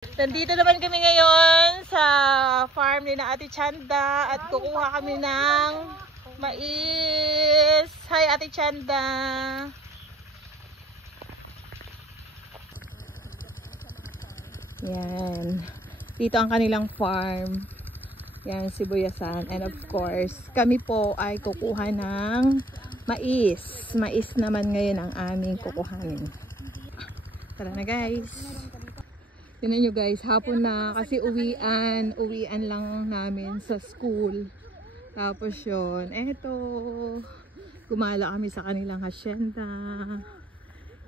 Nandito naman kami ngayon sa farm ni na Ate Chanda at kukuha kami ng mais. Hi Ate Chanda. Yan. Dito ang kanilang farm. Yan, sibuyasan. And of course, kami po ay kukuha ng mais. Mais naman ngayon ang aming kukuhanin. Tara na guys. Tignan nyo guys, hapon na kasi uwian lang namin sa school. Tapos yun, eto, gumala kami sa kanilang hacienda.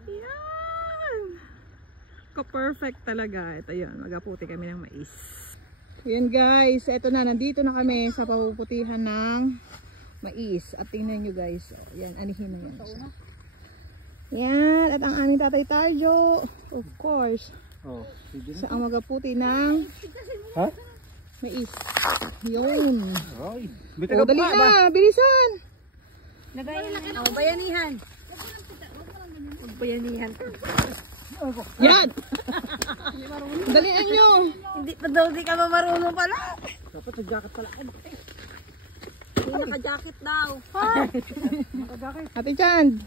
Yan! Ka-perfect talaga. Ito yun, magaputi kami ng mais. Yan guys, eto na, nandito na kami sa papuputihan ng mais. At tingnan nyo guys, oh, yan, anihin na yan siya. Yan, at ang aming tatay Tarjo, of course. Oh, sa ang magaputi ng mais. Yun. Oh, dali na, bilisan. Bayanihan. Bayanihan. Yan. Dalian nyo. Hindi pa daw, di ka marunong pala. Dapat nag-jacket pala. Naka-jacket daw. Ate Chand.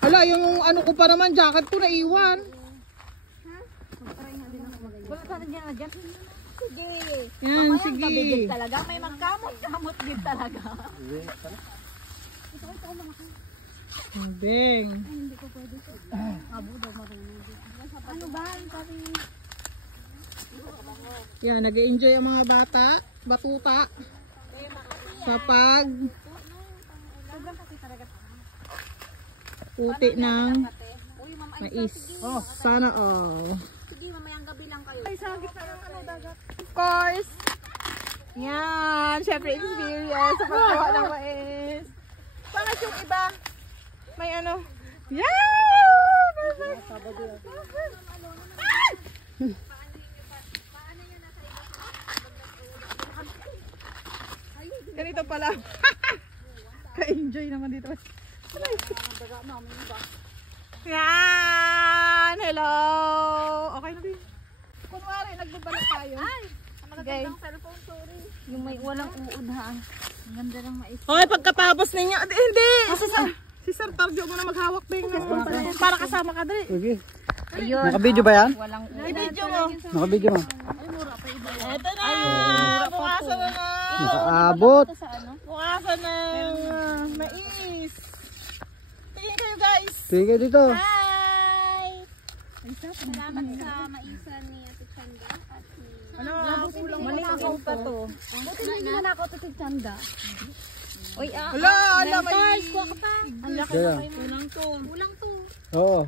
Hala, yung ano ko pa naman, jacket ko naiwan. Wala ka na dyan. Sige. Yan, sige. Kabigit talaga. May magkamot-kamot din talaga. Beng. Hindi ko pwede. Abo daw marunong. Ano ba? Yan, nag-enjoy ang mga bata, batuta. Sa pag puti ng mais. Sana all. Sige, mamayang gabi lang kayo. Ay, sa gitna ng ano, dagat. Of course. Yan, syempre experience sa paggawa ng mais. Bakit yung iba? May ano? Yeah! Perfect! Ah! Ganito pala. Ka-enjoy naman dito. Yan! Hello! Okay na din. Kunwari, nagbabalik tayo. Ay! Ang magagandang cellphone, sorry. Yung may walang uod ha. Ang ganda ng mais. Okay, pagkatapos ninyo. Hindi! Si Sir Tarjo mo na maghawak din. Para kasama ka din. Okay. Ayun. Naka-video ba yan? Walang uod. I-video mo. Naka-video mo. Eto na! Bukasan na na! Nakaabot. Bukasan na mais. Tingin kayo guys. Tingin dito. Hi! Salamat sa maisan ni Ate Chanda at ni... Ano? Malikaw pa to. Buti na hindi nanakaw to si Chanda. Uy, Hala! Hala! May... kuha ka pa. Ang laki Kaya. na kayo. Kulang to. Kulang to. Oo.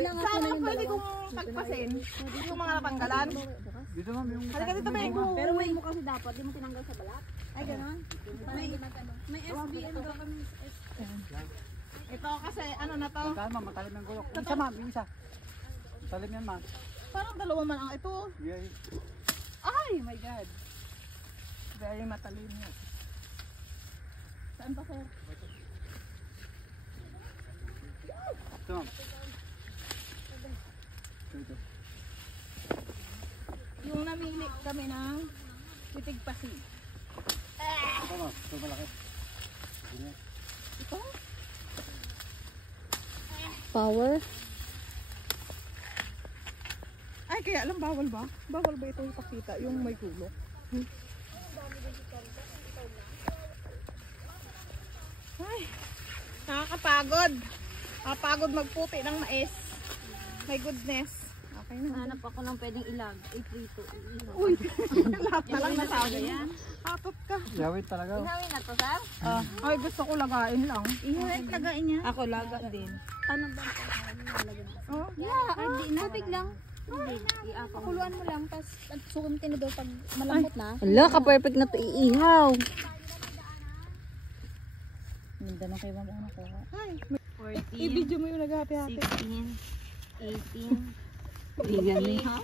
Sana pwede kong tagpasin. Yung mga natanggalan. Dito ma'am yung... Halika dito, Beng. Pero may mo kasi dapat, di mo tinanggal sa balat. Ay, gano'n? May SBM daw kami. Ito kasi ano na to. Saan ma'am? Matalim yung gulok. Isa ma'am, yung isa. Talim yan ma'am. Parang dalawa man ang ito. Yeah. Ay, my God. Very matalim yun. Saan pa, sir? Ito ma'am. Ito. Yung namili kami ng titig pasi. Ito ma'am. Ito malaki. Ito? Power? Ay, kaya alam, bawal ba? Bawal ba ito ipakita? Yung may gulok? Ay, nakakapagod. Nakakapagod magputi ng mais. My goodness. Okay na. Hanap ako ng pwedeng ilag. Iprito. Uy, lahat na lang nasabi yan. Atot ka. Yawit talaga. Ihawin na to, sir? Ay, gusto ko lagain lang. Ihawin, lagain niya. Ako laga din. Paano ba? Oh, Yeah, hindi na. Tubig lang. Hindi. Pakuluan mo lang, tapos sukum tinidor pag malambot na. Ala, ka-perfect na to iihaw. Ganda na kayo mga anak ko. Hi. I-video mo yung nag-happy-happy. 16, 18. Hindi ganun ha?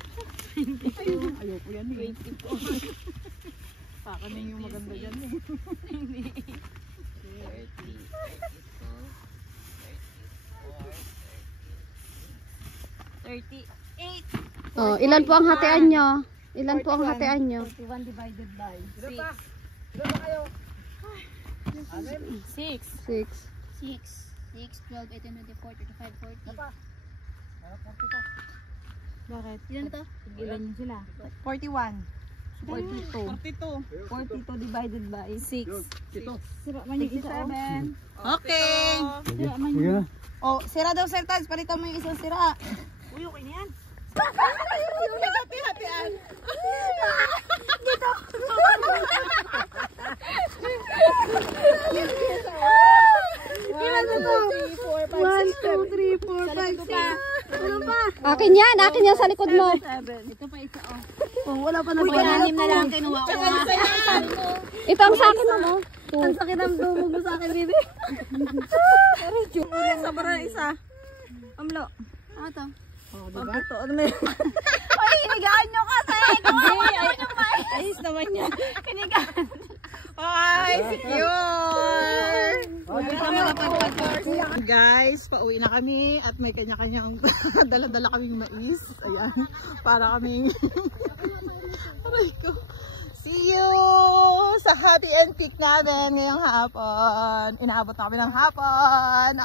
Ayoko yan eh. 22. Saka na yung maganda dyan eh. 30, 32, 34, 38. Oh, ilan po ang hatian nyo? Ilan po ang hatian nyo? 41 divided by 6. 6. 6. 6, 12, 18, 24, 35, 40. Bakit? Ilan na to? Ilan yun sila? 41. 42 divided by 6. Sira man yung isa. Okay. Sige na. Oh, sira daw Sir Tans. Palitan mo yung isang sira. Uy, okay na yan. Ilan na to? 1, 2, 3, 4, 5, 6. Ano pa? Akin yan sa likod mo. Ito pa isa oh. Oh, wala pa na Uy, 6 na lang kinuha ko. Ito ang sa akin mo. Ang sakit ang dumog mo sa akin, baby. Sobra isa. Amlo. Ano to? Oh, diba? Ano na yun? Ay, hinigaan nyo kasi. Ayos naman yan. Hinigaan. Ay, secure! Guys, pauwi na kami at may kanya-kanyang dala-dala kaming mais. Ayan, para kaming aray ko. See you sa happy and peak namin ngayong hapon. Inaabot na kami ng hapon.